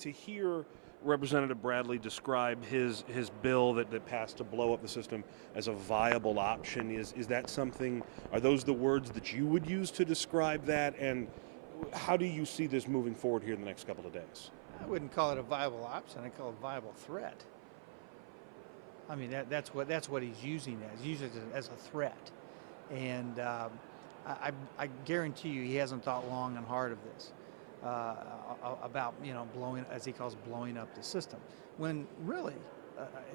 to hear Representative Bradley describe his bill that passed to blow up the system as a viable option, is that something? Are those the words that you would use to describe that? And how do you see this moving forward here in the next couple of days? I wouldn't call it a viable option. I call it a viable threat. I mean, that's what he's using as. He's using it as a threat, and I guarantee you he hasn't thought long and hard of this about blowing, as he calls, blowing up the system. When really,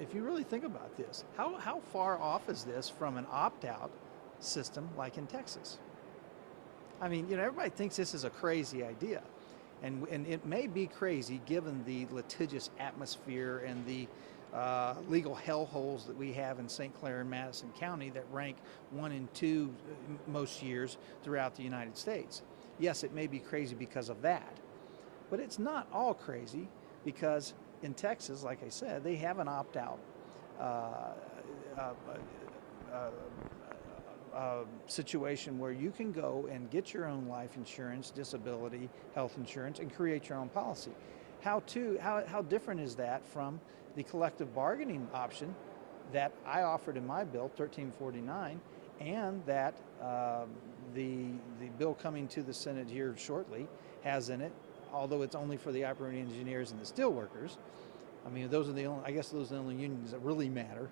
if you really think about this, how far off is this from an opt-out system like in Texas? I mean, everybody thinks this is a crazy idea. And it may be crazy given the litigious atmosphere and the legal hellholes that we have in St. Clair and Madison County that rank 1 and 2 most years throughout the United States. Yes, it may be crazy because of that, but it's not all crazy because in Texas, like I said, they have an opt-out situation where you can go and get your own life insurance, disability, health insurance, and create your own policy. How different is that from the collective bargaining option that I offered in my bill, 1349, and that the bill coming to the Senate here shortly has in it, although it's only for the operating engineers and the steel workers. I mean, those are the only unions that really matter.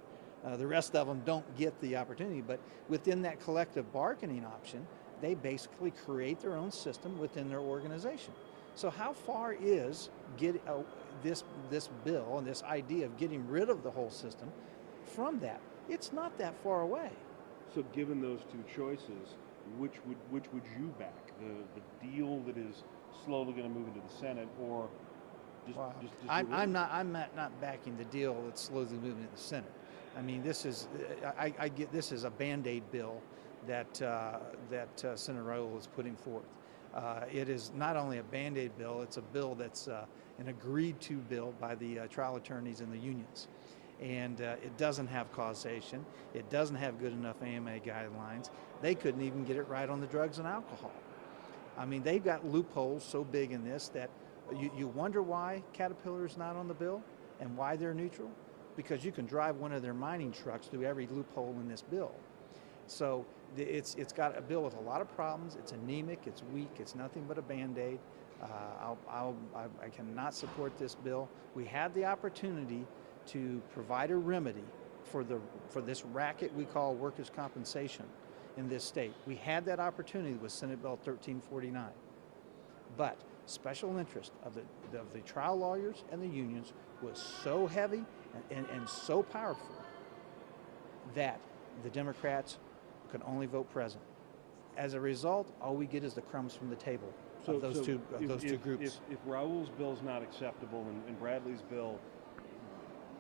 The rest of them don't get the opportunity, but within that collective bargaining option, they basically create their own system within their organization. So how far is this bill and this idea of getting rid of the whole system from that? It's not that far away. So given those two choices, which would you back? The deal that is slowly going to move into the Senate, or just I'm not backing the deal that's slowly moving into the Senate. I mean, this is a Band-Aid bill that Senator Raul is putting forth. It is not only a Band-Aid bill; it's a bill that's an agreed-to bill by the trial attorneys and the unions. And it doesn't have causation. It doesn't have good enough AMA guidelines. They couldn't even get it right on the drugs and alcohol. I mean, they've got loopholes so big in this that you wonder why Caterpillar's not on the bill and why they're neutral. Because you can drive one of their mining trucks through every loophole in this bill. So it's got a bill with a lot of problems. It's anemic, it's weak, it's nothing but a Band-Aid. I cannot support this bill. We had the opportunity to provide a remedy for this racket we call workers' compensation in this state. We had that opportunity with Senate Bill 1349. But special interest of the trial lawyers and the unions was so heavy and so powerful that the Democrats could only vote present. As a result, all we get is the crumbs from the table of those two groups. If Raul's bill is not acceptable and Bradley's bill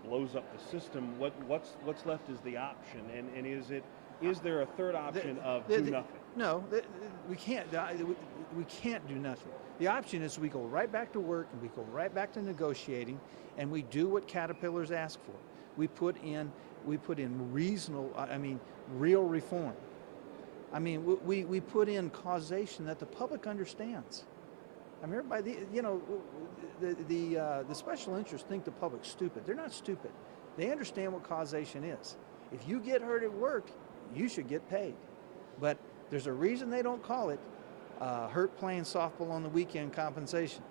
blows up the system, what's left is the option, and is there a third option of do nothing? No, we can't. We can't do nothing. The option is we go right back to work and we go right back to negotiating, and we do what Caterpillar's asked for. We put in real reform. I mean, we put in causation that the public understands. I mean, everybody, the special interests think the public's stupid. They're not stupid. They understand what causation is. If you get hurt at work, you should get paid. But there's a reason they don't call it hurt playing softball on the weekend compensation.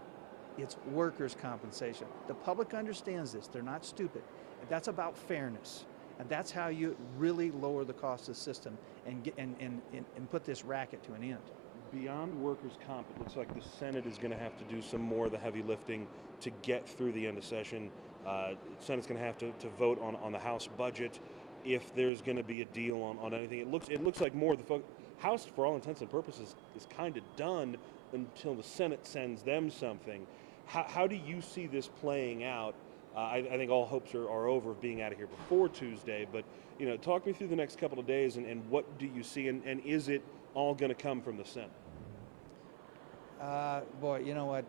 It's workers' compensation. The public understands this. They're not stupid. And that's about fairness. And that's how you really lower the cost of the system and put this racket to an end. Beyond workers' comp, it looks like the Senate is going to have to do some more of the heavy lifting to get through the end of session. The Senate's going to have to vote on the House budget if there's going to be a deal on anything. It looks like more of the House, for all intents and purposes, is kind of done until the Senate sends them something. How do you see this playing out? I think all hopes are over of being out of here before Tuesday, but talk me through the next couple of days and what do you see, and is it all going to come from the Senate? Boy, you know what?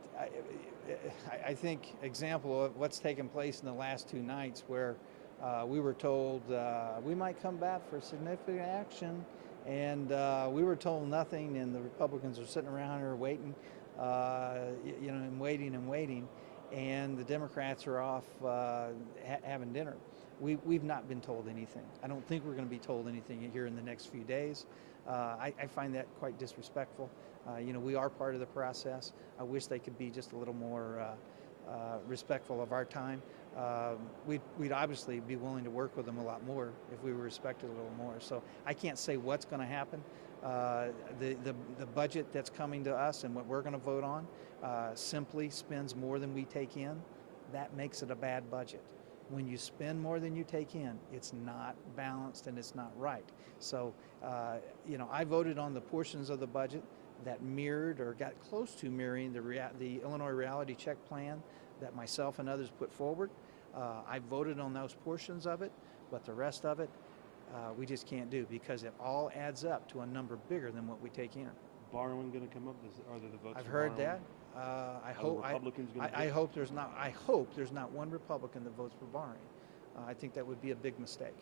I think example of what's taken place in the last 2 nights where we were told we might come back for significant action, and we were told nothing, and the Republicans are sitting around here waiting. and waiting, and the Democrats are off having dinner. We've not been told anything. I don't think we're going to be told anything here in the next few days. I find that quite disrespectful. We are part of the process. I wish they could be just a little more respectful of our time. We'd obviously be willing to work with them a lot more if we were respected a little more. So I can't say what's going to happen. The budget that's coming to us and what we're going to vote on simply spends more than we take in. That makes it a bad budget. When you spend more than you take in, it's not balanced and it's not right. So, I voted on the portions of the budget that mirrored or got close to mirroring the Illinois Reality Check Plan that myself and others put forward. I voted on those portions of it, but the rest of it, we just can't do because it all adds up to a number bigger than what we take in. Borrowing going to come up? Are there the votes? I've for heard borrowing? that. I hope there's not one Republican that votes for borrowing. I think that would be a big mistake.